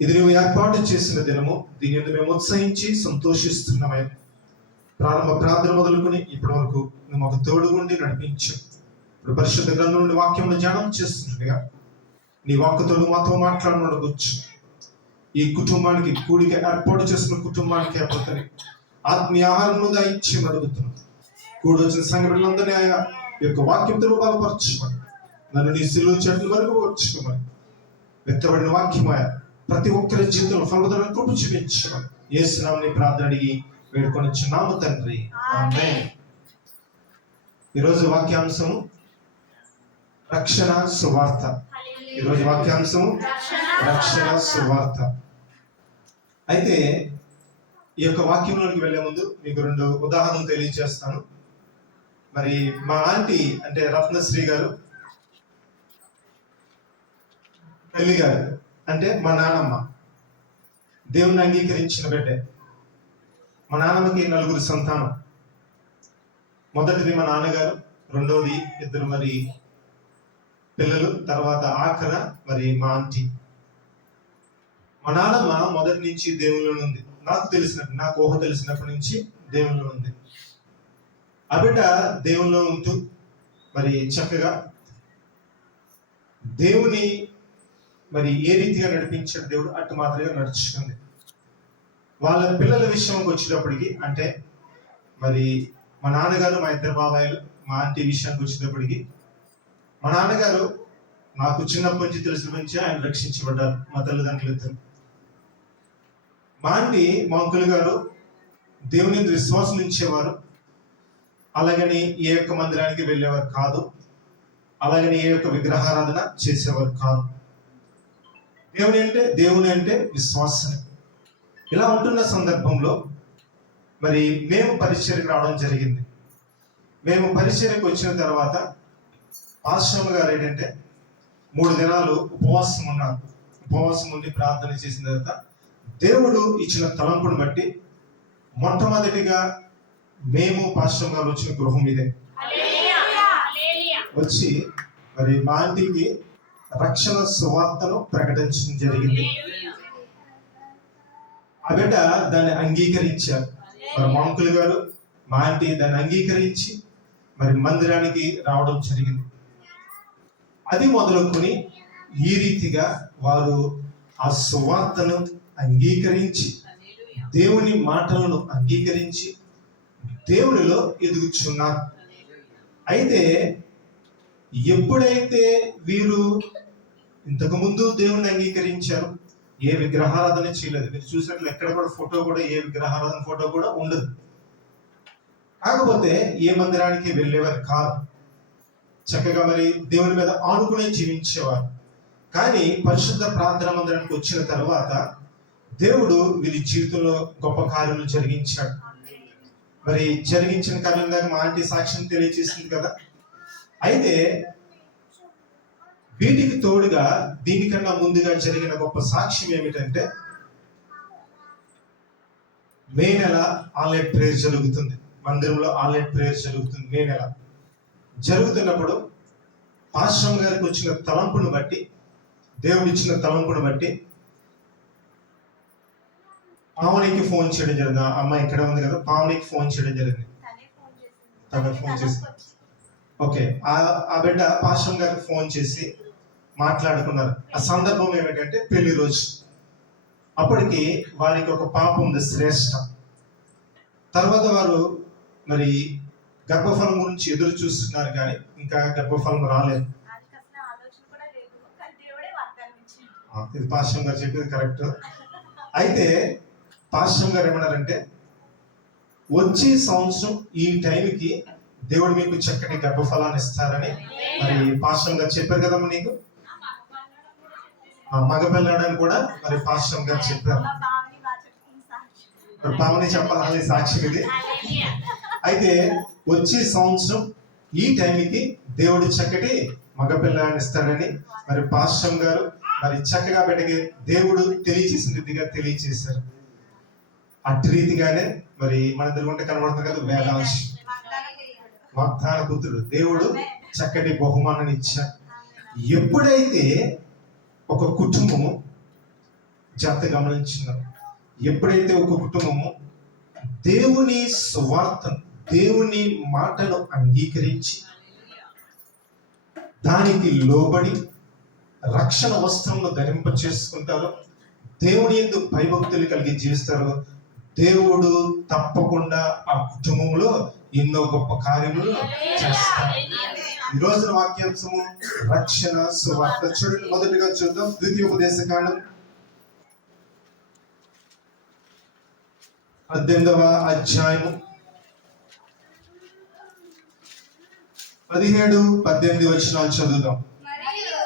ఇది నువ్వు ఏర్పాటు చేసిన దినము, దీని యందు మేము ఉత్సహించి సంతోషిస్తున్నామయ్యా. ప్రారంభ ప్రార్థన మొదలుకొని ఇప్పటి వరకు నువ్వు మాకు తోడుగుండి నడిపించు. ఇప్పుడు పరిశుద్ధ గ్రంథం నుండి వాక్యమును ధ్యానం చేస్తుండగా నీ వాక్కుతో మాతో మాట్లాడవచ్చు. ఈ కుటుంబానికి, కూడిక ఏర్పాటు చేసిన కుటుంబానికి అప్పతని ఆత్మీయ ఆహారం దయచి అడుగుతున్నాం. కూడి వచ్చిన సంఘ బిడ్డలందరినీ ఆయా యొక్క వాక్యంతో బలపరచుకోమని, నన్ను నీ సిలువ చెట్ల వరకు వచ్చుకోమని, వ్యక్తపడిన వాక్యమాయ ప్రతి ఒక్కరి జీవితంలో ఫలవదలను కృప చూపించమని యేసు నామమున ప్రార్థన అడిగి వేడుకొనిచున్నాము తండ్రి, ఆమేన్. ఈరోజు వాక్యాంశము రక్షణ సువార్త. ఈరోజు వాక్యాంశము రక్షణ సువార్త. అయితే ఈ యొక్క వాక్యంలోకి వెళ్లే ముందు మీకు 2 ఉదాహరణలు తెలియజేస్తాను. మరి మా ఆంటీ అంటే రత్నశ్రీ గారు, తల్లి గారు అంటే మా నాన్నమ్మ దేవుని అంగీకరించిన బిడ్డే. మా నాన్నమ్మకి 4 సంతానం. మొదటిది మా నాన్నగారు, రెండోది 2 మరి పిల్లలు, తర్వాత ఆఖర మరి మా ఆంటీ. మా నాన్నమ్మ మొదటి నుంచి దేవునిలో ఉంది. నాకు ఊహ తెలిసినప్పటి నుంచి దేవునిలో ఉంది. ఆ బిడ్డ దేవునిలో ఉంటూ మరి చక్కగా దేవుని మరి ఏ రీతిగా నడిపించాడు దేవుడు అటు మాదిరిగా నడుచుకుంది. వాళ్ళ పిల్లల విషయంకి వచ్చేటప్పటికి, అంటే మరి మా నాన్నగారు, మా 2 బాబాయిలు, మా ఆంటీ విషయానికి వచ్చేటప్పటికి, మా నాన్నగారు నాకు చిన్నప్పటి నుంచి తెలిసిన నుంచి ఆయన రక్షించబడ్డారు, మా తల్లిదండ్రులు 2. మా ఆంటీ, మా అంకుల్ గారు దేవుని విశ్వాసం ఉంచేవారు. అలాగని ఏ యొక్క మందిరానికి వెళ్ళేవారు కాదు, అలాగని ఏ యొక్క విగ్రహారాధన చేసేవారు కాదు. దేవుని అంటే విశ్వాసం. ఇలా ఉంటున్న సందర్భంలో మరి మేము పరిచర్యకు రావడం జరిగింది. మేము పరిచర్యకు వచ్చిన తర్వాత పాస్టర్ గారు ఏంటంటే 3 దినాలు ఉపవాసం ఉన్నారు. ఉపవాసం ఉండి ప్రార్థన చేసిన తర్వాత దేవుడు ఇచ్చిన తలంపును బట్టి మొట్టమొదటిగా మేము పాస్టర్ గారు వచ్చిన గృహం ఇదే వచ్చి మరి మా ఆంటీకి రక్షణ సువార్తను ప్రకటించడం జరిగింది. ఆ బిడ్డ దాన్ని అంగీకరించారు. మరి మా అంకుల్ గారు, మా ఆంటీ దాన్ని అంగీకరించి మరి మందిరానికి రావడం జరిగింది. అది మొదలుకొని ఈ రీతిగా వారు ఆ సువార్తను అంగీకరించి, దేవుని మాటలను అంగీకరించి దేవునిలో ఎదుగుచున్నారు. అయితే ఎప్పుడైతే వీరు ఇంతకు ముందు దేవుణ్ణి అంగీకరించారు, ఏ విగ్రహారాధన చేయలేదు. మీరు చూసినట్లు ఎక్కడ కూడా ఫోటో కూడా, ఏ విగ్రహారాధన ఫోటో కూడా ఉండదు. కాకపోతే ఏ మందిరానికి వెళ్ళేవారు కాదు. చక్కగా మరి దేవుని మీద ఆనుకునే జీవించేవారు. కానీ పరిశుద్ధ ప్రార్థన మందిరానికి వచ్చిన తర్వాత దేవుడు వీరి జీవితంలో గొప్ప కార్యములు జరిగించాడు. మరి జరిగించిన కార్యం దాకా మా ఆంటీ సాక్ష్యం తెలియజేసింది కదా. అయితే వీటికి తోడుగా దీనికన్నా ముందుగా జరిగిన గొప్ప సాక్ష్యం ఏమిటంటే, మే నెల ఆన్లైన్ ప్రేయర్ జరుగుతుంది. మందిరంలో ఆన్లైన్ ప్రేయర్ జరుగుతుంది. మే నెల జరుగుతున్నప్పుడు పాస్టర్ గారికి వచ్చిన తలంపును బట్టి, దేవుడు ఇచ్చిన తలంపును బట్టి పావనికి ఫోన్ చేయడం జరిగింది. ఆ అమ్మాయి ఇక్కడ ఉంది కదా, పావనికి ఫోన్ చేయడం జరిగింది. తన ఫోన్ చేసి ఓకే, ఆ బిడ్డ పాస్టర్ గారికి ఫోన్ చేసి మాట్లాడుకున్నారు. ఆ సందర్భం ఏమిటంటే పెళ్లి రోజు. అప్పటికి వారికి ఒక పాప ఉంది, శ్రేష్ఠ. తర్వాత వారు మరి గర్భఫలం గురించి ఎదురు చూస్తున్నారు, కానీ ఇంకా గర్భఫలం రాలేదు. ఇది పాస్టర్ గారు చెప్పేది కరెక్ట్. అయితే పాస్టర్ గారు ఏమన్నారంటే, వచ్చే సంవత్సరం ఈ టైంకి దేవుడు మీకు చక్కటి గర్భఫలాన్ని ఇస్తారని మరి పాస్టర్ గారు చెప్పారు కదమ్మా. నీకు మగ పిల్లడని కూడా మరి పాస్టర్ గారు చెప్పారు. పావని చెప్పాలని సాక్షి ఇది. అయితే వచ్చే సంవత్సరం ఈ టైంకి దేవుడు చక్కటి మగపిల్లాన్ని ఇస్తాడని మరి పాస్టర్ గారు మరి చక్కగా బిడ్డకి దేవుడు తెలియచేసిన రీతిగా తెలియచేశారు. అట్టి రీతిగానే మరి మన ఎదురుగుంటే కనబడుతుంది కదా వేదాంశ్, వాగ్దాన పుత్రుడు. దేవుడు చక్కటి బహుమానాన్ని ఇచ్చారు. ఎప్పుడైతే ఒక కుటుంబము జాగ్రత్త గమనించినాం. ఎప్పుడైతే ఒక కుటుంబము దేవుని సువార్త, దేవుని మాటను అంగీకరించి దానికి లోబడి రక్షణ వస్త్రమును ధరింప చేసుకుంటారో, దేవుని యందు భయభక్తులు కలిగి జీవిస్తారో, దేవుడు తప్పకుండా ఆ కుటుంబంలో ఎన్నో గొప్ప కార్యములు చేస్తారు. ఈ రోజున వాక్యాంశము రక్షణ సువార్త. చూడండి, మొదటిగా చూద్దాం ద్వితీయోపదేశకాండం 18వ అధ్యాయము 17-18 వచనాలు చదువుదాం. మరియు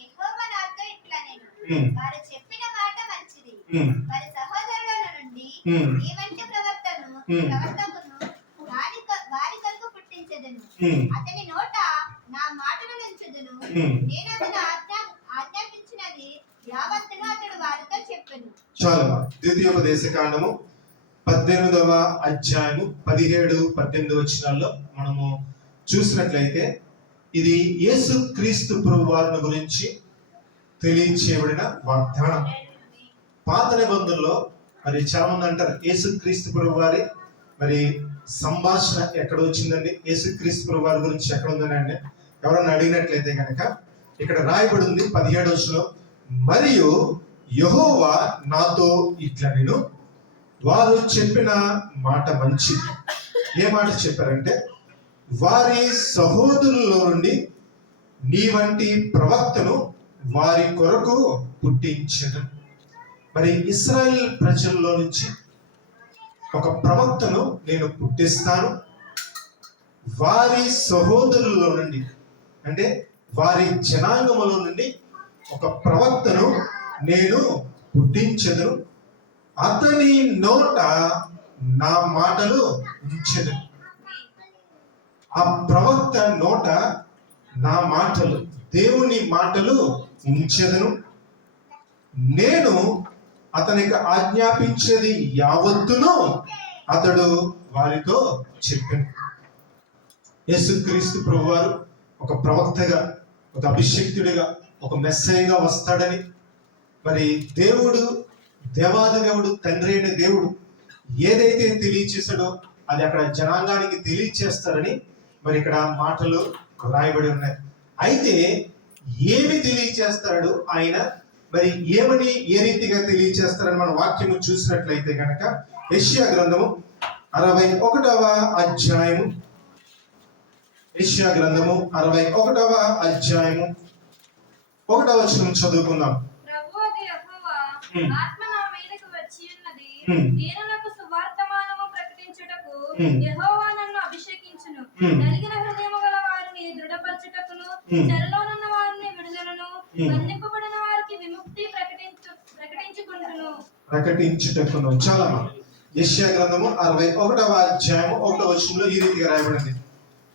యెహోవా నాతో ఇట్లనెను, వారు చెప్పిన మాట మంచిది. వారి సహోదరుల నుండి నీ వంటి ప్రవర్తకును వారి కొరకు పుట్టించెదను. అతని నోట నా మాటలు నుంచుదును. నేను అతను ఆజ్ఞాపించినది యావత్తును అతడు వారితో చెప్పెను. చాలా ద్వితీయోపదేశకాండము 18వ అధ్యాయము 17-18 వచనాల్లో మనము చూసినట్లయితే ఇది యేసు క్రీస్తు ప్రభువారిని గురించి తెలియచేయబడిన వాగ్దానం. పాత నిబంధనలో మరి చాలా మంది అంటారు యేసు క్రీస్తు ప్రభువారి మరి సంభాషణ ఎక్కడ వచ్చిందండి, యేసు క్రీస్తు ప్రభువారి గురించి ఎక్కడ ఉందని అంటే ఎవరన్నా అడిగినట్లయితే కనుక ఇక్కడ రాయబడి ఉంది 17వ వచనంలో, మరియు యెహోవా నాతో ఇట్లనెను, వారు చెప్పిన మాట మంచిది. ఏ మాట చెప్పారంటే, వారి సహోదరులలో నుండి నీ వంటి ప్రవక్తను వారి కొరకు పుట్టించను. మరి ఇశ్రాయేల్ ప్రజల్లో నుంచి ఒక ప్రవక్తను నేను పుట్టిస్తాను, వారి సహోదరులలో నుండి అంటే వారి జనాంగములో నుండి ఒక ప్రవక్తను నేను పుట్టించెదను, అతని నోట నా మాటలు ఉంచెదను. ఆ ప్రవక్త నోట నా మాటలు, దేవుని మాటలు ఉంచెదను, నేను అతనికి ఆజ్ఞాపించేది యావత్తును అతడు వారితో చెప్పాను. యేసుక్రీస్తు ప్రభువారు ఒక ప్రవక్తగా, ఒక అభిషేక్తుడిగా, ఒక మెస్సయ్యగా వస్తాడని మరి దేవాది దేవుడు తండ్రి అయిన దేవుడు ఏదైతే తెలియచేశాడో అది అక్కడ జనాంగానికి తెలియచేస్తారని మరి ఇక్కడ మాటలు రాయబడి ఉన్నాయి. అయితే ఏమి తెలియచేస్తాడు ఆయన, మరి ఏమని ఏ రీతిగా తెలియచేస్తారని మన వాక్యము చూసినట్లయితే కనుక యెషయా గ్రంథము 61వ అధ్యాయము, యెషయా గ్రంథము 61వ అధ్యాయము 1వ వచనం చదువుకుందాం. ప్రభువైన యెహోవా ఆత్మ నా మీదకు వచ్చి ఉన్నది, దీనులకు సువార్తమానము ప్రకటించుటకు యెహోవా నన్ను అభిషేకించును. నలిగిన హృదయము గల వారిని దృఢపరచుటకును, చెరలోనున్న వారిని విడుదలను, బంధింపబడిన వారికి విముక్తి ప్రకటించుటకును. చాలా యెషయా గ్రంథము 61వ అధ్యాయము 1వ వచనంలో ఈ రీతిగా రాయబడింది.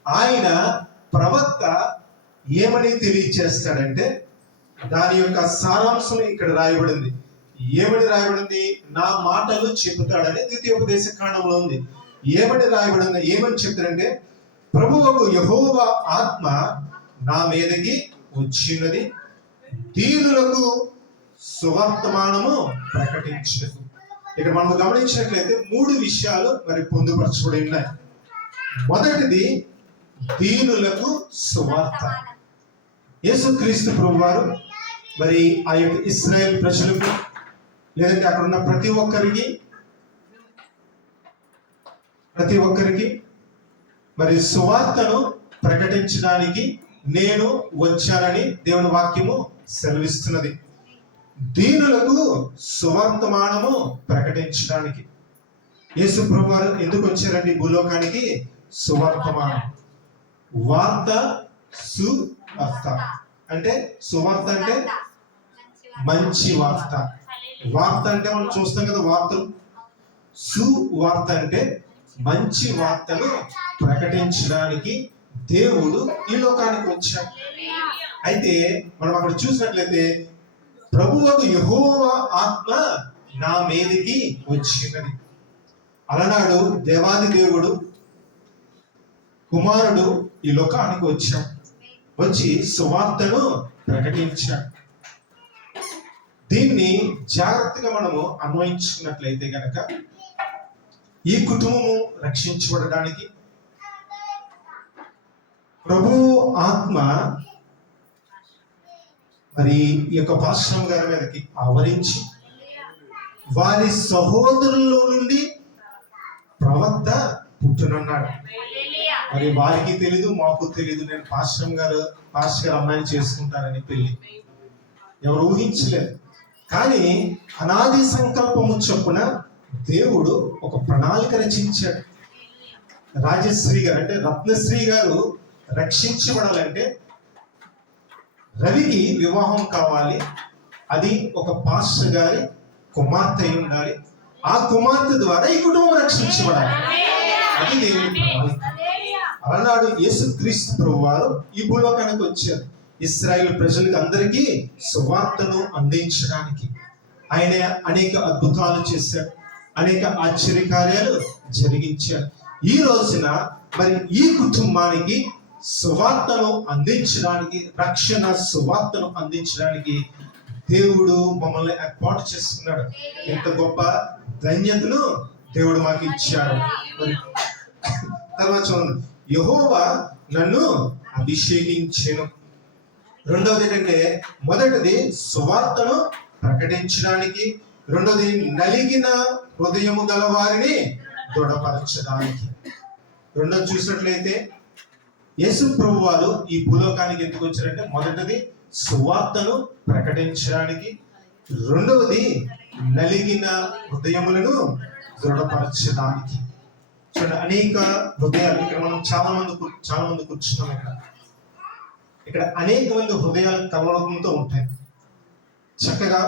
ఆయన ప్రవక్త ఏమని తెలియచేస్తాడంటే దాని యొక్క సారాంశం ఇక్కడ రాయబడింది. ఏమని రాయబడింది? నా మాటలు చెబుతాడని ద్వితీయోపదేశకాండంలో ఉంది. ఏమని రాయబడింది? ఏమని చెప్తాడంటే, ప్రభువుకు యెహోవా ఆత్మ నా మీదకి వచ్చినది, దీనులకు సువర్తమానము ప్రకటించదు. ఇక్కడ మనం గమనించినట్లయితే 3 విషయాలు మరి పొందుపరచబడి ఉన్నాయి. మొదటిది దీనులకు సువార్త. యేసుక్రీస్తు ప్రభువారు మరి ఆ యొక్క ఇశ్రాయేల్ ప్రజలకు లేదంటే అక్కడ ఉన్న ప్రతి ఒక్కరికి మరి సువార్తను ప్రకటించడానికి నేను వచ్చానని దేవుని వాక్యము సెలవిస్తున్నది. దీనులకు సువర్తమానము ప్రకటించడానికి యేసు ప్రభువారు ఎందుకు వచ్చారండి భూలోకానికి? సువర్తమానం, వార్త, సువార్త అంటే సువార్త అంటే మంచి వార్త. వార్త అంటే మనం చూస్తాం కదా వార్తలు. సువార్త అంటే మంచి వార్తను ప్రకటించడానికి దేవుడు ఈ లోకానికి వచ్చాడు. అయితే మనం అక్కడ చూసినట్లయితే ప్రభువుకు యెహోవా ఆత్మ నా మీదికి వచ్చినది. అలనాడు దేవాది దేవుడు కుమారుడు ఈ లోకానికి వచ్చి సువార్తను ప్రకటించాడు. దీన్ని జాగ్రత్తగా మనము అన్వయించుకున్నట్లయితే గనక ఈ కుటుంబము రక్షించబడడానికి ప్రభు ఆత్మ మరి ఈ యొక్క పాశ్రం గారి మీదకి ఆవరించి వారి సహోదరుల్లో నుండి ప్రవక్త పుట్టునన్నాడు. మరి వారికి తెలీదు, మాకు తెలీదు. నేను పాశ్రం గారు అమ్మాయిని చేసుకుంటానని పెళ్లి ఎవరు ఊహించలేదు. కానీ అనాది సంకల్పము చొప్పున దేవుడు ఒక ప్రణాళిక రచించాడు. రాజశ్రీ గారు అంటే రత్నశ్రీ గారు రక్షించబడాలంటే రవికి వివాహం కావాలి. అది ఒక పాస్టర్ గారి కుమార్తె అయి ఉండాలి. ఆ కుమార్తె ద్వారా ఈ కుటుంబం రక్షించబడాలి. అది దేవుని ప్రణాళిక. అలనాడు యేసుక్రీస్తు ప్రభువారు ఈ భూలోకానికి వచ్చారు. ఇశ్రాయేలు ప్రజలకు అందరికీ సువార్తను అందించడానికి ఆయన అనేక అద్భుతాలు చేశాడు, అనేక ఆశ్చర్యకార్యాలు జరిగించారు. ఈ రోజున మరి ఈ కుటుంబానికి సువార్తను అందించడానికి, రక్షణ సువార్తను అందించడానికి దేవుడు మమ్మల్ని ఏర్పాటు చేసుకున్నాడు. ఇంత గొప్ప ధన్యతను దేవుడు మాకు ఇచ్చాడు. మరి తర్వాత చూడండి, యెహోవా నన్ను అభిషేకించెను. రెండవది ఏంటంటే, మొదటిది సువార్తను ప్రకటించడానికి, రెండవది నలిగిన హృదయము గల వారిని దృఢపరచడానికి. రెండోది చూసినట్లయితే యేసు ప్రభు వారు ఈ భూలోకానికి ఎందుకు వచ్చారంటే, మొదటిది సువార్తను ప్రకటించడానికి, రెండవది నలిగిన హృదయములను దృఢపరచడానికి. చూడండి, అనేక హృదయాలు ఇక్కడ మనం చాలా మంది కూర్చున్నాం. ఇక్కడ అనేక మంది హృదయాలు కలవడంతో ఉంటాయి. చక్కగా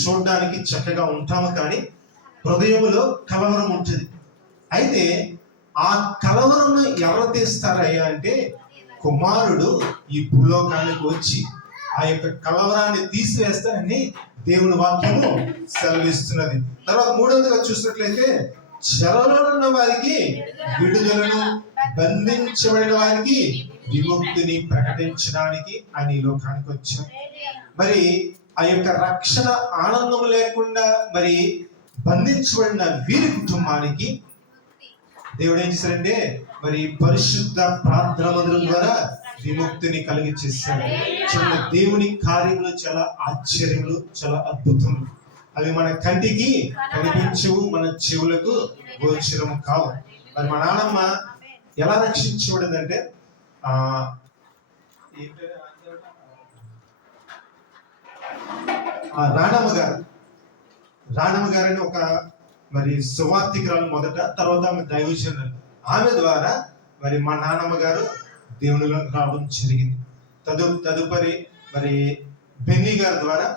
చూడడానికి చక్కగా ఉంటాము, కానీ హృదయములో కలవరం ఉంటుంది. అయితే ఆ కలవరం ఎవరు తీస్తారయ్యా అంటే, కుమారుడు ఈ భూలోకానికి వచ్చి ఆ యొక్క కలవరాన్ని తీసివేస్తారని దేవుని వాక్యము సెలవిస్తున్నది. తర్వాత మూడవదిగా చూసినట్లయితే, చెరలో ఉన్న వారికి విడుదలను, బంధించబడిన వారికి విముక్తిని ప్రకటించడానికి ఆయన ఈ లోకానికి వచ్చారు. మరి ఆ యొక్క రక్షణ ఆనందం లేకుండా మరి బంధించబడిన వీరి కుటుంబానికి దేవుడు ఏం చేశారంటే, మరి పరిశుద్ధ ప్రార్థన మందిరం ద్వారా విముక్తిని కలిగి చేశాడు. చిన్న దేవుని కార్యములు చాలా ఆశ్చర్యములు, చాలా అద్భుతములు. అవి మన కంటికి కనిపించవు, మన చెవులకు గోచరము కావు. మరి మా నాన్నమ్మ ఎలా రక్షించబడిందంటే, రాణమ్మ గారని ఒక మరి సువార్థికురాలు మొదట, తర్వాత ఆమె దైవజనులు. ఆమె ద్వారా మరి మా నాన్నమ్మ గారు దేవునిలో రావడం జరిగింది. తదుపరి మరి బెన్నీ గారి ద్వారా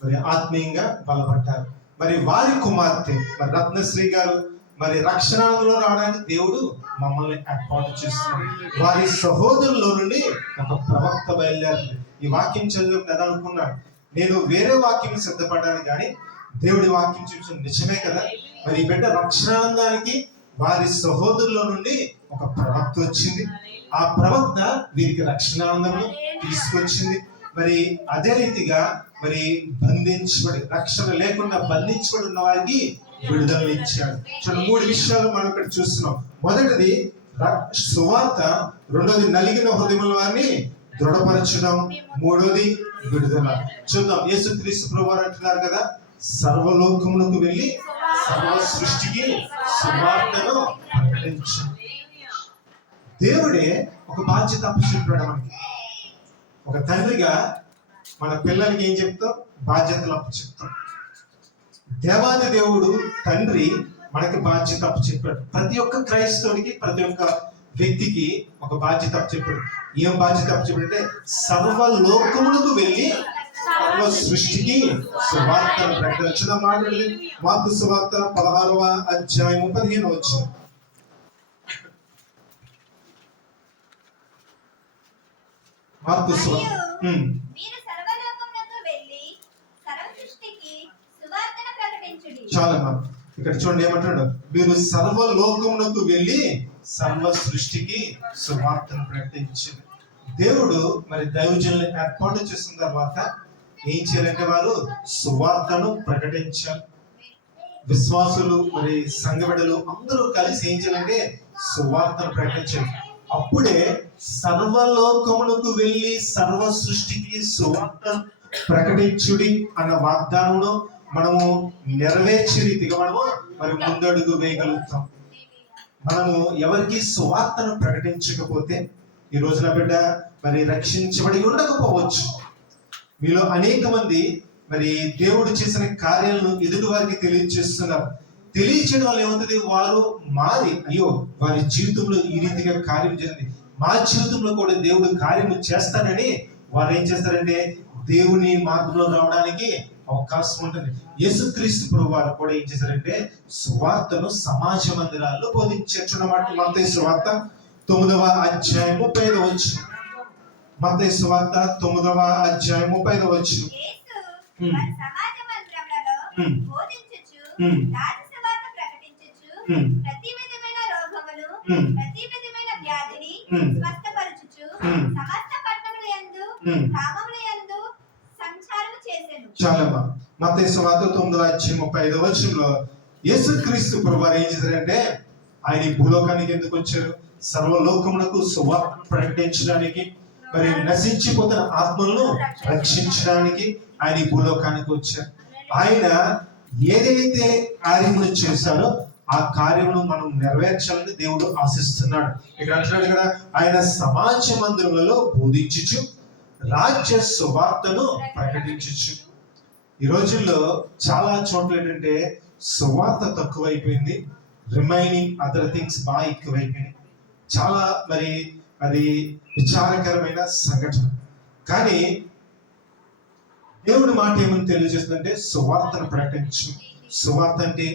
మరి ఆత్మీయంగా బలపడ్డారు. మరి వారి కుమార్తె మరి రత్నశ్రీ గారు మరి రక్షణలో రావడానికి దేవుడు మమ్మల్ని ఏర్పాటు చేస్తున్నారు. వారి సహోదరుల నుండి ఒక ప్రవక్త బయలుదేరారు. ఈ వాక్యం చదివినప్పుడు ఎలా అనుకున్నాడు, నేను వేరే వాక్యం సిద్ధపడ్డాను, కానీ దేవుడి వాక్యం చూసిన నిజమే కదా. మరి ఈ బిడ్డ రక్షణానందానికి వారి సహోదరుల నుండి ఒక ప్రవక్త వచ్చింది. ఆ ప్రవక్త వీరికి రక్షణానందమును తీసుకొచ్చింది. మరి అదే రీతిగా మరి బంధించబడి, రక్షణ లేకుండా బంధించబడి ఉన్న వారికి విడుదల ఇచ్చాడు. చూడండి, 3 విషయాలు మనం ఇక్కడ చూస్తున్నాం. మొదటిది సువార్త, రెండోది నలిగిన హృదయముల వారిని దృఢపరచడం, మూడోది విడుదల. చూద్దాం, యేసుక్రీస్తు ప్రభువారు అంటున్నారు కదా, సర్వలోకములకు వెళ్ళి సర్వ సృష్టికి సువార్తను ప్రకటించండి. దేవుడే ఒక బాధ్యత అప్పచెప్పాడు మనకి. ఒక తండ్రిగా మన పిల్లలకి ఏం చెప్తాం? బాధ్యతలు అప్పచెప్తాం. దేవాది దేవుడు తండ్రి మనకి బాధ్యత అప్పచెప్పాడు. ప్రతి ఒక్క క్రైస్తవుడికి, ప్రతి ఒక్క వ్యక్తికి ఒక బాధ్యత అప్పచెప్పాడు. ఏం బాధ్యత అప్పచెప్పాడు అంటే, సర్వలోకములకు వెళ్ళి సర్వ సృష్టికి సువార్తను ప్రకటించిన మాట్లాడలేదు. మార్కు సువార్త 16వ అధ్యాయము 15వ వచనం. మార్కు సువార్త చాలా ఇక్కడ చూడండి ఏమంటాడు, మీరు సర్వలోకమునకు వెళ్ళి సర్వ సృష్టికి సువార్తను ప్రకటించండి. దేవుడు మరి దైవజనులను ఏర్పాటు చేసిన తర్వాత ఏం చేయాలంటే వారు సువార్తను ప్రకటించాలి. విశ్వాసులు మరి సంఘ బిడ్డలు అందరూ కలిసి ఏం చేయాలంటే సువార్తను ప్రకటించాలి. అప్పుడే సర్వలోకమునకు వెళ్ళి సర్వ సృష్టికి సువార్త ప్రకటించుడి అన్న వాగ్దానమును మనము నెరవేర్చే రీతిగా మనము మరి ముందడుగు వేయగలుగుతాం. మనము ఎవరికి సువార్తను ప్రకటించకపోతే ఈ రోజున బిడ్డ మరి రక్షించబడి ఉండకపోవచ్చు. మీలో అనేక మంది మరి దేవుడు చేసిన కార్యాలను ఎదుటి వారికి తెలియజేస్తున్నారు. తెలియచేయడం వల్ల ఏమవుతుంది, వారు మారి అయ్యో వారి జీవితంలో ఈ రీతిగా కార్యం జరిగింది, మా జీవితంలో కూడా దేవుడు కార్యము చేస్తానని వారు ఏం చేస్తారంటే దేవుని మార్గంలో రావడానికి అవకాశం ఉంటుంది. యేసుక్రీస్తు ప్రభు వారు కూడా ఏం చేశారంటే సువార్తను సమాజ మందిరాల్లో బోధించేట్టున్నమాట. మత్తయి సువార్త 9వ అధ్యాయం 35వ వచనం. మత్తయి సువార్త 9వ అధ్యాయం 35వ వచనం. సమాజ మందిరములలో బోధించుచు రాజ్య సువార్త ప్రకటించుచు ప్రతి విధమైన రోగములు ప్రతి విధమైన వ్యాధిని స్వస్థపరచుచు సమస్త పట్టణములందు గ్రామములందు సంచారము చేసెను. చాలా మత్తయి సువార్త 9వ అధ్యాయం 35వ వచనంలో యేసుక్రీస్తు ప్రభువారు ఏం చేశారంటే ఆయన ఈ భూలోకానికి ఎందుకు వచ్చారు? సర్వలోకమునకు సువార్త ప్రకటించడానికి, మరి నశించిపోతున్న ఆత్మలను రక్షించడానికి ఆయన ఈ భూలోకానికి వచ్చారు. ఆయన ఏదైతే కార్యములు చేశారో ఆ కార్యమును మనం నెరవేర్చాలని దేవుడు ఆశిస్తున్నాడు. ఇక్కడ అంటున్నాడు కదా, ఆయన సమాజ మందిరములలో బోధించుచు రాజ్య సువార్తను ప్రకటించు. ఈ రోజుల్లో చాలా చోట్ల ఏంటంటే సువార్త తక్కువైపోయింది, రిమైనింగ్ అదర్ థింగ్స్ బాగా ఎక్కువైపోయినాయి. చాలా మరి అది విచారకరమైన సంఘటన. కానీ దేవుడి మాట ఏమని తెలియజేస్తుందంటే సువార్తను ప్రకటించు. సువార్త అంటే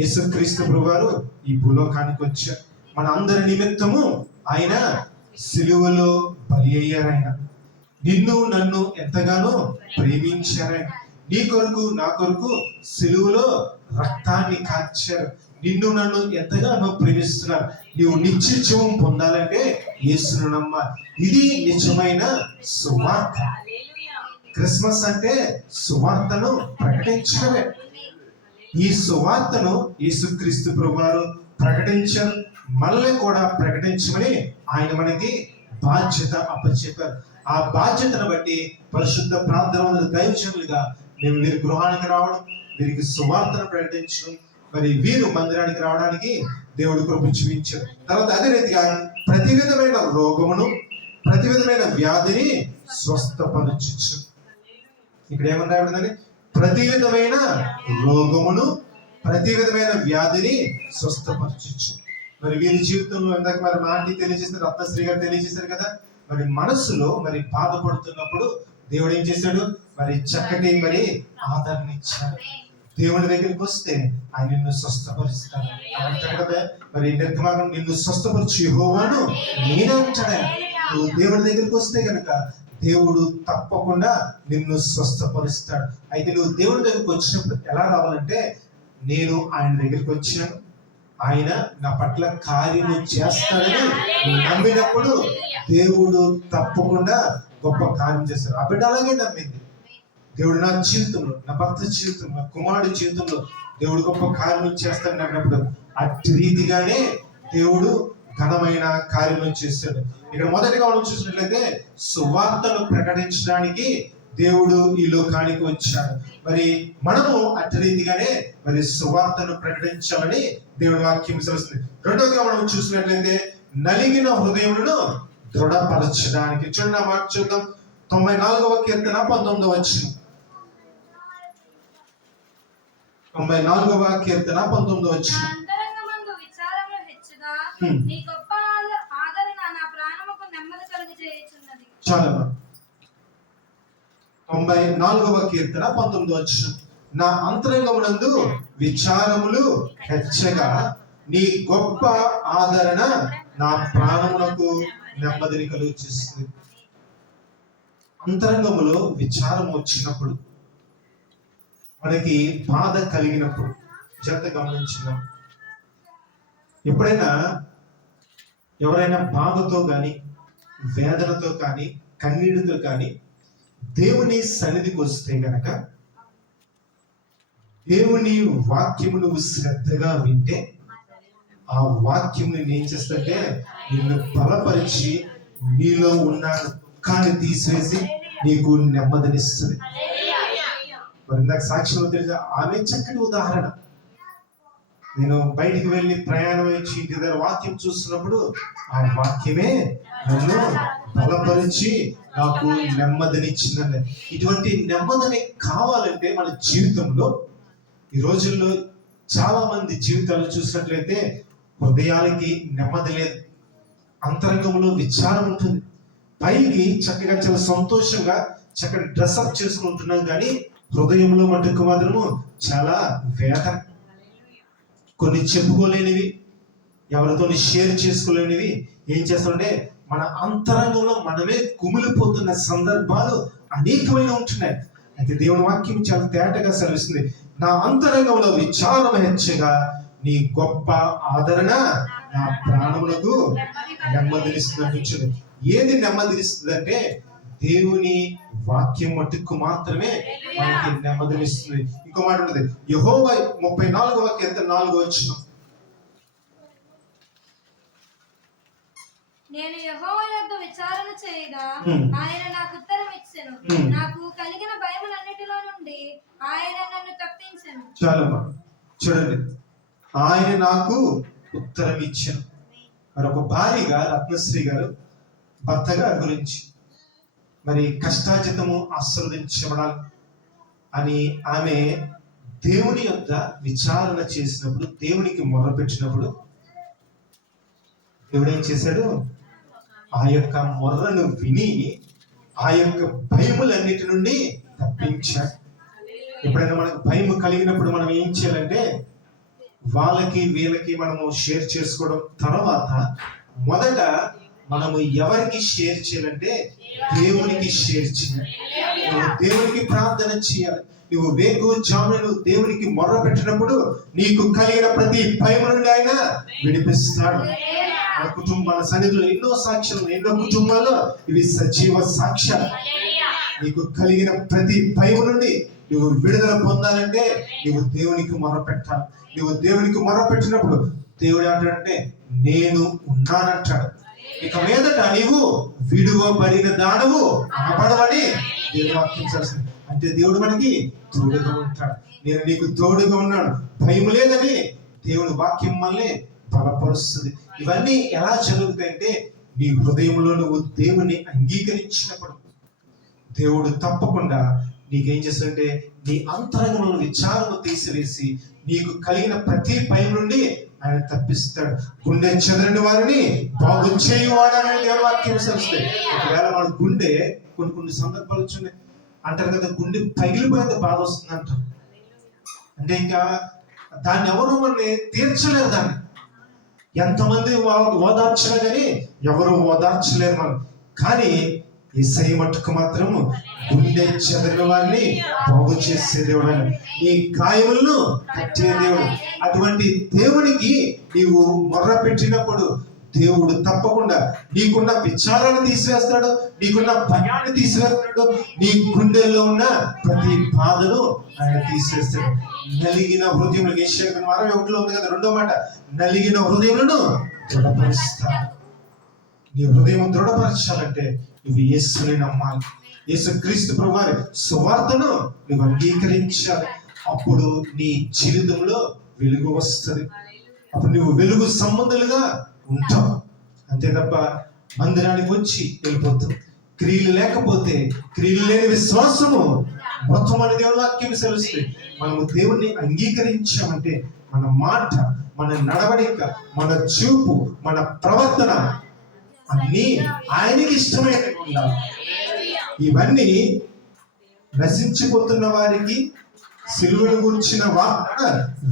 యేసుక్రీస్తు ప్రభువారు ఈ భూలోకానికి వచ్చారు. మన అందరి నిమిత్తము ఆయన సిలువలో బలి అయ్యారు. ఆయన నిన్ను నన్ను ఎంతగానో ప్రేమించారు. ఆయన నీ కొరకు నా కొరకు సిలువలో రక్తాన్ని కార్చారు. నిన్ను నన్ను ఎంతగానో ప్రేమిస్తున్నారు. నీవు నిత్య జీవం పొందాలంటే యేసును నమ్మాలి. ఇది నిజమైన సువార్త. క్రిస్మస్ అంటే సువార్తను ప్రకటించడమే. ఈ సువార్తను యేసుక్రీస్తు ప్రభువారు ప్రకటించారు, మనల్ని కూడా ప్రకటించమని ఆయన మనకి బాధ్యత అప్పచెప్పారు. ఆ బాధ్యతను బట్టి పరిశుద్ధ ప్రార్థన దైవజనులుగా మేము వీరి గృహానికి రావడం, వీరికి సువార్తను ప్రకటించడం, మరి వీరు మందిరానికి రావడానికి దేవుడు కృప చూపించారు. తర్వాత అదే రీతిగా ప్రతి విధమైన రోగమును ప్రతి విధమైన వ్యాధిని స్వస్థపరచు. ఇక్కడ ఏమని రాయబడిందని, ప్రతి విధమైన రోగమును ప్రతి విధమైన వ్యాధిని స్వస్థపరచు. మరి వీరి జీవితంలో ఇందాక మరి మా ఆంటీ తెలియజేస్తారు, రత్నశ్రీ గారు తెలియజేశారు కదా, మరి మనసులో మరి బాధపడుతున్నప్పుడు దేవుడు ఏం చేశాడు, మరి చక్కటి మరి ఆదరణ ఇచ్చాడు. దేవుడి దగ్గరికి వస్తే ఆయన నిన్ను స్వస్థపరుస్తాడు. అంటాడు కదా, మరి నిర్గమానం నిన్ను స్వస్థపరచు యెహోవాను నేనే అంటాడు. నువ్వు దేవుడి దగ్గరికి వస్తే కనుక దేవుడు తప్పకుండా నిన్ను స్వస్థపరుస్తాడు. అయితే నువ్వు దేవుడి దగ్గరికి వచ్చినప్పుడు ఎలా రావాలంటే, నేను ఆయన దగ్గరికి వచ్చాను, ఆయన నా పట్ల కార్యము చేస్తాడని నమ్మినప్పుడు దేవుడు తప్పకుండా గొప్ప కార్యం చేస్తాడు. ఆ బిడ్డ అలాగే నమ్మింది. దేవుడు నా జీవితంలో, నా భర్త జీవితంలో, నా కుమారుడి జీవితంలో దేవుడు గొప్ప కార్యం చేస్తాడని అన్నప్పుడు అట్టి రీతిగానే దేవుడు ఘనమైన కార్యం చేశాడు. ఇక్కడ మొదటిగా మనం చూసినట్లయితే సువార్తను ప్రకటించడానికి దేవుడు ఈ లోకానికి వచ్చాడు. మరి మనము అట్టి రీతిగానే మరి సువార్తను ప్రకటించాలని దేవుడి వాక్యం సెలవుస్తుంది. రెండోదిగా మనం చూసినట్లయితే నలిగిన హృదయములను దృఢపరచడానికి. చూడండి ఆ మాట చూద్దాం. 94వ కీర్తన 19వ వచనం. 94వ కీర్తన 19వ వచనం. అంతరంగమందు విచారములు హెచ్చుగా నీ గొప్ప ఆదరణ నా ప్రాణముకు నెమ్మది కలుగజేయుచున్నది. చాలా 94వ కీర్తన 19వ వచనం. నా అంతరంగమునందు విచారములు హెచ్చగా నీ గొప్ప ఆదరణ నా ప్రాణమునకు నెమ్మదిని కలుగజేస్తుంది. అంతరంగములో విచారం వచ్చినప్పుడు, మనకి బాధ కలిగినప్పుడు జాగ్రత్త గమనించినాం. ఎప్పుడైనా ఎవరైనా బాధతో కానీ వేదనతో కానీ కన్నీటితో కానీ దేవుని సన్నిధికి వస్తే గనక దేవుని వాక్యము నువ్వు శ్రద్ధగా వింటే ఆ వాక్యం నేను ఏం చేస్తుంటే నిన్ను బలపరిచి నీలో ఉన్న దుఃఖాన్ని తీసివేసి నీకు నెమ్మదినిస్తుంది. మరి నాకు సాక్ష్యంలో తెలియదు, ఆమె చక్కటి ఉదాహరణ. నేను బయటికి వెళ్ళి ప్రయాణం వచ్చి ఇంటి దగ్గర వాక్యం చూస్తున్నప్పుడు ఆ వాక్యమే నన్ను బలపరిచి నాకు నెమ్మదినిచ్చిందండి. ఇటువంటి నెమ్మదిని కావాలంటే మన జీవితంలో ఈ రోజుల్లో చాలా మంది జీవితాలు చూసినట్లయితే హృదయాలకి నెమ్మది లేదు, అంతరంగంలో విచారం ఉంటుంది. పైకి చక్కగా చాలా సంతోషంగా చక్కటి డ్రెస్అప్ చేసుకుంటున్నాం, కానీ హృదయంలో మటుకు మాత్రము చాలా వేదన, కొన్ని చెప్పుకోలేనివి, ఎవరితో షేర్ చేసుకోలేనివి ఏం చేస్తామంటే మన అంతరంగంలో మనమే కుమిలిపోతున్న సందర్భాలు అనేకమైన ఉంటున్నాయి. అయితే దేవుని వాక్యం చాలా తేటగా సెలవిస్తుంది, నా అంతరంగంలో విచారం హెచ్చగా నీ గొప్ప ఆదరణ నా ప్రాణములకు నెమ్మదినిస్తుంది అనిపించింది. ఏది నెమ్మదినిస్తుంది అంటే దేవుని వాక్యం మట్టుకు మాత్రమే మనకి నెమ్మదినిస్తుంది. ఇంకో మాట ఉంటుంది, యెహోవా 34వ కీర్తన 4వ వచనం, నేను యెహోవా యొద్ద విచారణ చేయగా ఆయన నాకు ఉత్తరం ఇచ్చెను, నాకు కలిగిన భయములన్నిటిలో నుండి ఆయన నన్ను తప్పించెను. చాలమ్మా చూడండి, ఆయన నాకు ఉత్తరం ఇచ్చాను. మరి ఒక భార్యగా రత్నశ్రీ గారు భర్త గారి గురించి మరి కష్టాజితము ఆశీర్వదించబడాలి అని ఆమె దేవుని యొద్ద విచారణ చేసినప్పుడు, దేవునికి మొర్ర పెట్టినప్పుడు దేవుడు ఏం చేశాడు? ఆ యొక్క మొర్రను విని ఆ యొక్క భయములన్నిటి నుండి తప్పించాడు. ఎప్పుడైనా మనకు భయం కలిగినప్పుడు మనం ఏం చేయాలంటే వాళ్ళకి వీళ్ళకి మనము షేర్ చేసుకోవడం తర్వాత మొదట మనము ఎవరికి షేర్ చేయాలంటే దేవునికి షేర్ చేయాలి. నువ్వు దేవునికి ప్రార్థన చేయాలి. నువ్వు వేగు జామున నువ్వు దేవునికి మొర్ర పెట్టినప్పుడు నీకు కలిగిన ప్రతి భయం నుండి ఆయన విడిపిస్తాడు. మన కుటుంబాల సన్నిధిలో ఎన్నో సాక్ష్యాలు, ఎన్నో కుటుంబాల్లో ఇవి సజీవ సాక్ష్యాలు. నీకు కలిగిన ప్రతి భయం నుండి నువ్వు విడుదల పొందాలంటే నువ్వు దేవునికి మొర్ర పెట్టాలి. నువ్వు దేవునికి మొర్ర పెట్టినప్పుడు దేవుడు ఏమంటాడంటే నేను ఉన్నానంటాడు. ఇక మీదట నీవు విడువబడిన దానవు అనబడవని దేవుడు వాక్యం చేస్తుంది. అంటే దేవుడు మనకి తోడుగా ఉంటాడు. నేను నీకు తోడుగా ఉన్నాను, భయం లేదని దేవుడు వాక్యం మనల్ని బలపరుస్తుంది. ఇవన్నీ ఎలా జరుగుతాయంటే నీ హృదయంలో నువ్వు దేవుని అంగీకరించినప్పుడు దేవుడు తప్పకుండా నీకేం చేస్తాడంటే నీ అంతరంగంలో విచారము తీసివేసి నీకు కలిగిన ప్రతి భయం నుండి ఆయన తప్పిస్తాడు. గుండె చెదరని వారిని బాగు చేయువాడని దేవుని వాక్యం సెలవుస్తుంది. ఒకవేళ మన గుండె కొన్ని సందర్భాలు వచ్చింది అంటారు కదా, గుండె పగిలిపోయింది బాధ వస్తుంది అంటారు. అంటే ఇంకా దాన్ని ఎవరు మనల్ని తీర్చలేరు. దాన్ని ఎంతమంది ఓదార్చినా కానీ ఎవరు ఓదార్చలేరు మనం. కానీ యేసయ్య మట్టుకు మాత్రము గుండె చెదరిన వారిని బాగు చేసే దేవుడు, ఆయన నీ గాయములను కట్టే దేవుడు. అటువంటి దేవునికి నీవు మొర్ర పెట్టినప్పుడు దేవుడు తప్పకుండా నీకున్న విచారాన్ని తీసివేస్తాడు, నీకున్న భయాన్ని తీసివేస్తాడు, నీ గుండెల్లో ఉన్న ప్రతి బాధను ఆయన తీసివేస్తాడు. నలిగిన హృదయములకు యెషయా 61 ఉంది కదా, 2వ మాట, నలిగిన హృదయములను దృఢపరుస్తాడు. నీ హృదయం దృఢపరచాలంటే నువ్వు యేసుని నమ్మాలి. యేసుక్రీస్తు ప్రభువారి సువార్తను నువ్వు అంగీకరించాలి. అప్పుడు నీ జీవితంలో వెలుగు వస్తుంది. అప్పుడు నువ్వు వెలుగు సంబంధులుగా ఉంటావు. అంతే తప్ప మందిరానికి వచ్చి వెళ్ళిపోతావు. క్రియలు లేకపోతే, క్రియలు లేని విశ్వాసము మొత్తం అని దేవుని వాక్యం సెలవుస్తుంది. మనము దేవుణ్ణి అంగీకరించామంటే మన మాట, మన నడవడిక, మన చూపు, మన ప్రవర్తన అన్నీ ఆయనకి ఇష్టమైనవి ఉండాలి. ఇవన్నీ నశించిపోతున్న వారికి సిలువను గురించిన వార్త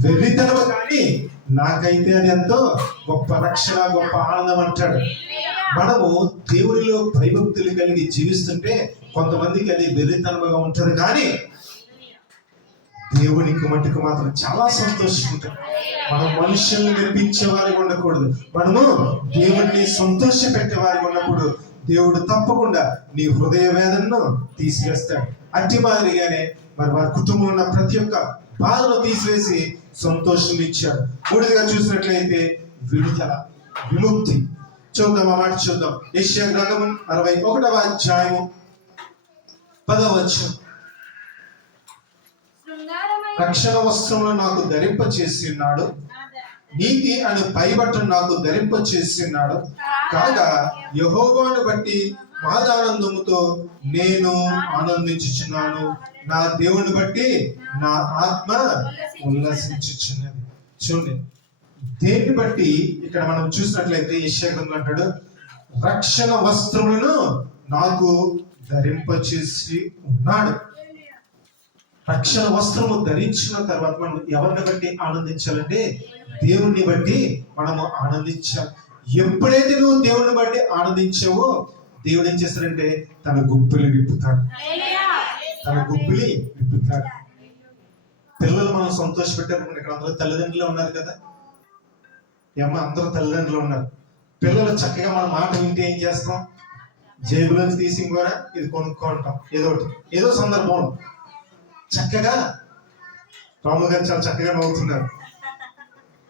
వెర్రితనము, కానీ నాకైతే అది ఎంతో గొప్ప రక్షణ, గొప్ప ఆనందం అంటాడు. మనము దేవునిలో భయభక్తులు కలిగి జీవిస్తుంటే కొంతమందికి అది వెర్రితనముగా ఉంటుంది, కానీ దేవునికి మట్టుకు మాత్రం చాలా సంతోషం ఉంటుంది. మనం మనుషుల్ని మెప్పించే వారికి ఉండకూడదు, మనము దేవుణ్ణి సంతోష పెట్టే వారికి ఉన్నప్పుడు దేవుడు తప్పకుండా నీ హృదయ వేదనను తీసివేస్తాడు. అట్టి మాదిరిగానే మరి వారి కుటుంబంలో ఉన్న ప్రతి ఒక్క బాధను తీసివేసి సంతోషం ఇచ్చాడు. మూడోదిగా చూసినట్లయితే విడుదల, విముక్తి. చూద్దాం, ఆ మాట చూద్దాం. యెషయా గ్రంథము 61వ అధ్యాయము 10వ వచనం. శృంగారమైన రక్షణ వస్త్రములు నాకు ధరింప చేసి ఉన్నాడు, నీతి అను పైబట్టను నాకు ధరింప చేసి ఉన్నాడు. కాగా యెహోవాను బట్టి మాదానందముతో నేను ఆనందించుచున్నాను, నా దేవుని బట్టి నా ఆత్మ ఉల్లసించుచున్నది. చూడండి, దేన్ని బట్టి ఇక్కడ మనం చూసినట్లయితే యెషయా గ్రంథంలో అంటాడు, రక్షణ వస్త్రములను నాకు ధరింపచేసి ఉన్నాడు. రక్షణ వస్త్రము ధరించిన తర్వాత మనం ఎవరిని బట్టి ఆనందించాలంటే దేవుణ్ణి బట్టి మనము ఆనందించాలి. ఎప్పుడైతే నువ్వు దేవుని బట్టి ఆనందించావో దేవుడు ఏం చేస్తాడంటే తన గుప్పిలి విప్పుతాడు, తన గుప్పిలి విప్పుతాడు. పిల్లలు మనం సంతోష పెట్టారు. ఇక్కడ అందరూ తల్లిదండ్రులు ఉన్నారు కదా, ఏమో అందరూ తల్లిదండ్రులు ఉన్నారు. పిల్లలు చక్కగా మన మాట వింటే ఏం చేస్తాం? జేబులోంచి తీసి కూడా ఇది కొనుక్కుంటాం. ఏదో సందర్భం చక్కగా. రాము గారు చాలా చక్కగా నవ్వుతున్నారు.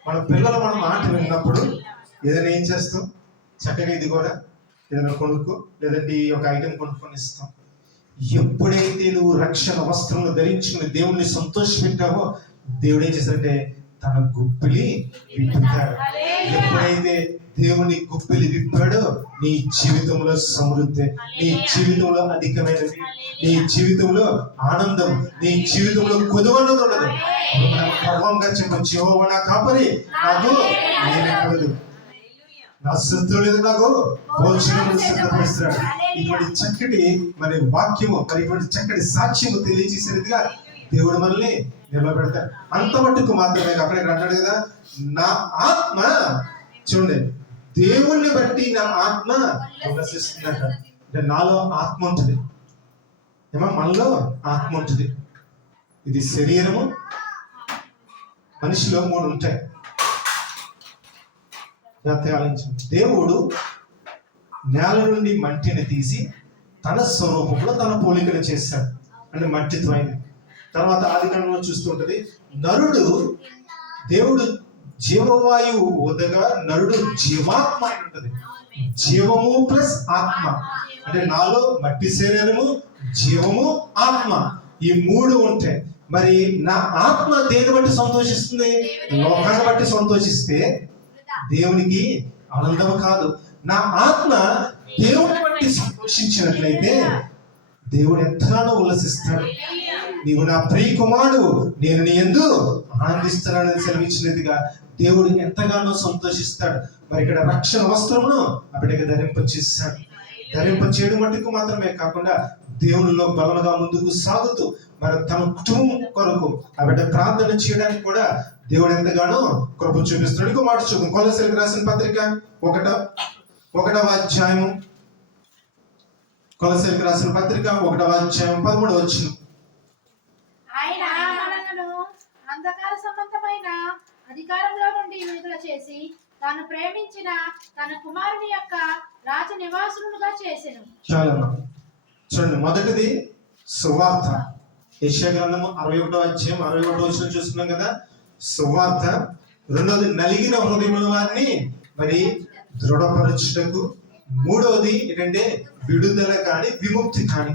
మన పిల్లలు మన మాట విన్నప్పుడు ఏదైనా ఏం చేస్తాం? చక్కగా ఇది కూడా ఏదైనా కొనుక్కో, లేదంటే ఈ ఒక ఐటెం కొనుక్కొని ఇస్తాం. ఎప్పుడైతే నువ్వు రక్షణ వస్త్రములు ధరించుకుని దేవుణ్ణి సంతోషపెట్టావో దేవుడు ఏం చేస్తాడంటే తన గుప్పిలి విప్పుతాడు. ఎప్పుడైతే దేవుని గుప్పిలి విప్పాడో నీ జీవితంలో సమృద్ధి, నీ జీవితంలో అధికమైనది, నీ జీవితంలో ఆనందం, నీ జీవితంలో కొదువన్నది ఉండదు. గర్వంగా చెప్పచ్చు, యెహోవా నా కాపరి, నాకు ఏమీ, నా శత్రువులు నాకు భోజనం సిద్ధపరుస్తాడు. ఇటువంటి చక్కటి మరి వాక్యము, మరి ఇటువంటి చక్కటి సాక్ష్యము తెలియజేసేదిగా దేవుడు మనల్ని నిలబెడతాడు. అంత మట్టుకు మాత్రమే అక్కడ అంటాడు కదా, నా ఆత్మ, చూడండి, దేవుణ్ణి బట్టి నా ఆత్మ ఉల్లసిస్తుందట. అంటే నాలో ఆత్మ ఉంటుంది, ఏమో మనలో ఆత్మ ఉంటుంది. ఇది శరీరము, మనిషిలో 3 ఉంటాయి. దేవుడు నేల నుండి మట్టిని తీసి తన స్వరూపంలో తన పోలికను చేశాడు, అంటే మట్టితో అయింది. తర్వాత ఆదికాండంలో చూస్తుంటది, నరుడు, దేవుడు జీవవాయువు ఊదగా నరుడు జీవాత్మ అయి ఉంటది. జీవము ప్లస్ ఆత్మ, అంటే నాలో మట్టి శరీరము, జీవము, ఆత్మ, ఈ 3 ఉంటాయి. మరి నా ఆత్మ దేని బట్టి సంతోషిస్తుంది? లోకాన్ని బట్టి సంతోషిస్తే దేవునికి ఆనందం కాదు. నా ఆత్మ దేవుని బట్టి సంతోషించినట్లయితే దేవుడు ఎంతగానో ఉల్లసిస్తాడు. నీవు నా ప్రియ కుమారుడు, నేను నీ యందు ఆనందిస్తున్నానని సెలవిచ్చినదిగా దేవుడు ఎంతగానో సంతోషిస్తాడు. మరి ఇక్కడ రక్షణ వస్త్రమును ఆ బిడ్డకి ధరింపచేస్తాడు. ధరింపచేయడం మట్టుకు మాత్రమే కాకుండా దేవునిలో బలముగా ముందుకు సాగుతూ మరి తన కుటుంబం కొరకు ఆ బిడ్డ ప్రార్థన చేయడానికి కూడా దేవుడు ఎంతగానో కృప చూపిస్తున్నాడు. ఇంకో మాట చూద్దాం. కొలస్సీలకు రాసిన పత్రిక 1వ అధ్యాయం, కొలస్సీలకు రాసిన పత్రిక 1వ అధ్యాయం 13వ వచనం. ఆయన మనలను అంధకార సంబంధమైన అధికారంలో నుండి విడుదల చేసి తాను ప్రేమించిన తన కుమారుని యొక్క రాజ నివాసులుగా చేసెను. చాలా చూడండి, మొదటిది సువార్త. యెషయా గ్రంథము 61వ అధ్యాయం 61వ వచనం చూస్తున్నాం కదా, సువార్త. రెండోది నలిగిన హృదయముల వారిని మరి దృఢపరచుటకు. మూడవది ఏంటంటే విడుదల కానీ విముక్తి కానీ.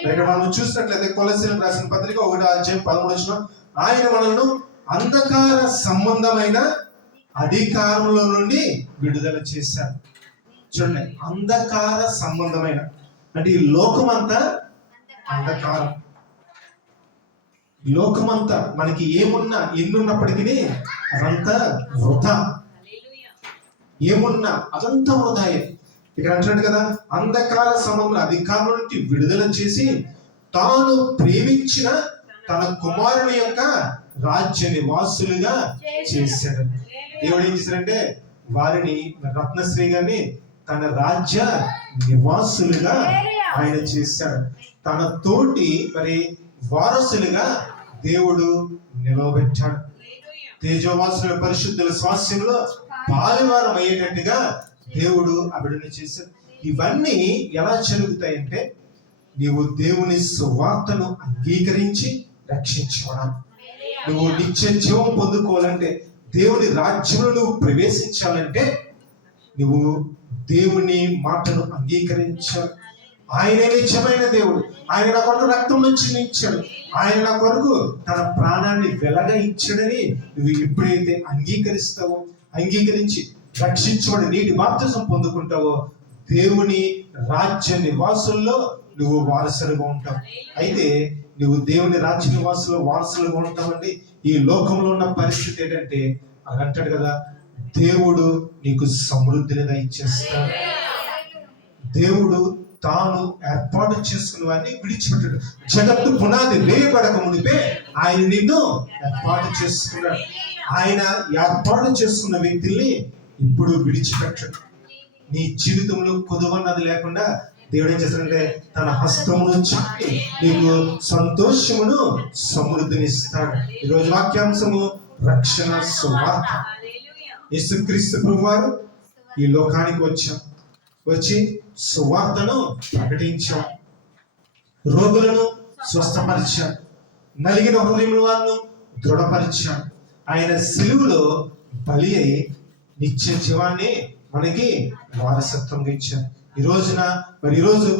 ఇక్కడ మనం చూసినట్లయితే కొలస్సీలకు రాసిన పత్రిక 1వ అధ్యాయం 13వ వచనం, ఆయన మనల్ని అంధకార సంబంధమైన అధికారంలో నుండి విడుదల చేశారు. చూడండి, అంధకార సంబంధమైన అంటే ఈ లోకమంతా అంధకారం. లోకమంతా మనకి ఏమున్నా ఎన్నున్నప్పటికీ అదంతా వృధా. ఏమున్నా అదంతా వృధాయే. ఇక్కడ అంటున్నాడు కదా, అంధకార సంబంధం అధికారం నుండి విడుదల చేసి తాను ప్రేమించిన తన కుమారుని యొక్క రాజ్య నివాసులుగా చేశాడు. దేవుడు ఏం చేశాడంటే వారిని, రత్నశ్రీ గారిని తన రాజ్య నివాసులుగా ఆయన చేశాడు. తన తోటి మరి వారసులుగా దేవుడు నిలవబెట్టాడు. తేజోవాసుల పరిశుద్ధుల స్వాస్యంలో పాలువారం అయ్యేటట్టుగా దేవుడు అవిడని చేశాడు. ఇవన్నీ ఎలా జరుగుతాయంటే నీవు దేవుని సువార్తను అంగీకరించి రక్షించబడాలి. నువ్వు నిత్య జీవం పొందుకోవాలంటే, దేవుని రాజ్యంలో నువ్వు ప్రవేశించాలంటే నువ్వు దేవుని మాటను అంగీకరించాలి. ఆయనే నిజమైన దేవుడు. ఆయన నా కొరకు రక్తం నుంచి ఇచ్చాడు. ఆయన నా కొరకు తన ప్రాణాన్ని వెలగా ఇచ్చాడని నువ్వు ఎప్పుడైతే అంగీకరిస్తావో, అంగీకరించి రక్షించబడి నీటి బాప్తిసం పొందుకుంటావో, దేవుని రాజ్య నివాసుల్లో నువ్వు వారసులుగా ఉంటావు. అయితే నువ్వు దేవుని రాజ్య నివాసులో వారసులుగా ఉంటావండి. ఈ లోకంలో ఉన్న పరిస్థితి ఏంటంటే అని అంటాడు కదా, దేవుడు నీకు సమృద్ధిని దయచేస్తాడు. దేవుడు తాను ఏర్పాటు చేసుకున్న వారిని విడిచిపెట్టాడు. జగత్తు పునాది వేయబడక మునిపే ఆయన నిన్ను ఏర్పాటు చేసుకున్నాడు. ఆయన ఏర్పాటు చేసుకున్న వ్యక్తుల్ని ఇప్పుడు విడిచిపెట్టాడు. నీ జీవితంలో కొదువన్నది లేకుండా దేవుడు ఏం చేస్తాడంటే తన హస్తమును చాపి నీకు సంతోషమును సమృద్ధిని ఇస్తాడు. ఈరోజు వాక్యాంశము రక్షణ సువార్త. యేసుక్రీస్తు ప్రభువారు ఈ లోకానికి వచ్చి సువార్తను ప్రకటించాం. రోగులను స్వస్థపరిచాడు. నలిగిన హృదయముల వారిని దృఢపరిచాడు. ఆయన సిలువలో బలి అయి నిత్య జీవాన్ని మనకి వారసత్వంగా ఇచ్చాడు. ఈ రోజు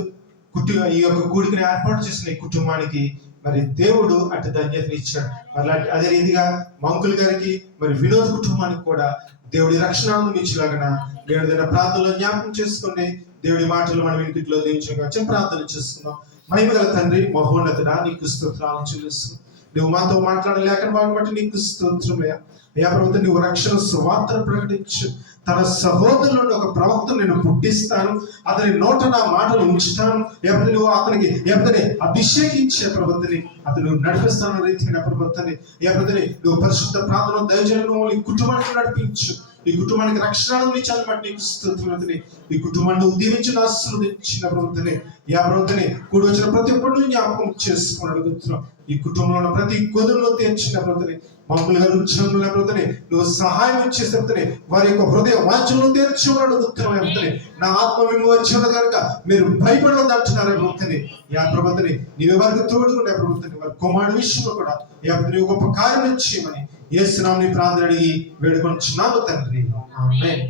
ఈ యొక్క కూడికని ఏర్పాటు చేసిన ఈ కుటుంబానికి మరి దేవుడు అటు ధన్యతని ఇచ్చాడు. అదే రీతిగా మంకుల్ గారికి మరి వినోద్ కుటుంబానికి కూడా దేవుడి రక్షణ ఇచ్చేలాగా దేవుడి ప్రార్థనలో జ్ఞాపకం చేసుకోండి. దేవుడి మాటలు మనం ఇంటిలో దీవించగా ప్రార్థన చేసుకుందాం. మహిమగల తండ్రి, మహోన్నతుడా, నీకు స్తోత్రాలు చెల్లిస్తున్నాం. నువ్వు మాతో మాట్లాడలేక బట్టి నీకు స్తోత్రమయ్యా. అయ్యా ప్రభుత్వం, నువ్వు రక్షణ సువార్తను ప్రకటించు. తన సహోదరులను ఒక ప్రవక్తను నేను పుట్టిస్తాను, అతని నోట నా మాటలు ఉంచుతాను. లేకపోతే నువ్వు అతని అభిషేకించే ప్రభుత్వని అతను నడిపిస్తాను రీతిగా ప్రభుత్వాన్ని. లేకపోతే నువ్వు పరిశుద్ధ ప్రాంతంలో దయచేయను ఈ కుటుంబానికి నడిపించు. ఈ కుటుంబానికి రక్షణ ఇచ్చాను బట్టి నీకు స్తోత్రమని. ఈ కుటుంబాన్ని ఉద్దీవించిన ఆశీర్వదించిన ప్రభుత్వని ప్రభుత్వని కూడి వచ్చిన ప్రతి ఒక్కరిని జ్ఞాపకం చేసుకుని అడుగుతున్నాం. ఈ కుటుంబంలో ఉన్న ప్రతి కొదుల్లో తీర్చిన ప్రభుత్వని మమ్మల్ని గారు ఉద్యోగంలో ప్రభుత్వని నువ్వు సహాయం చేసేపుతని వారి యొక్క హృదయ వాంఛలను తీర్చమని అడుగుతున్నాం. నా ఆత్మ మేము వచ్చిన కనుక మీరు భయపడవద్దు అంటున్నారు ప్రభుత్వని. ప్రభుత్వని నీవే వారికి తోడుకునే ప్రభుత్వని వారి కుమారుడి విషయంలో కూడా నువ్వు గొప్ప కార్యం చేయమని యేసు నామమున ప్రార్థన అడిగి వేడుకొంచున్నాము తండ్రి. ఆమేన్.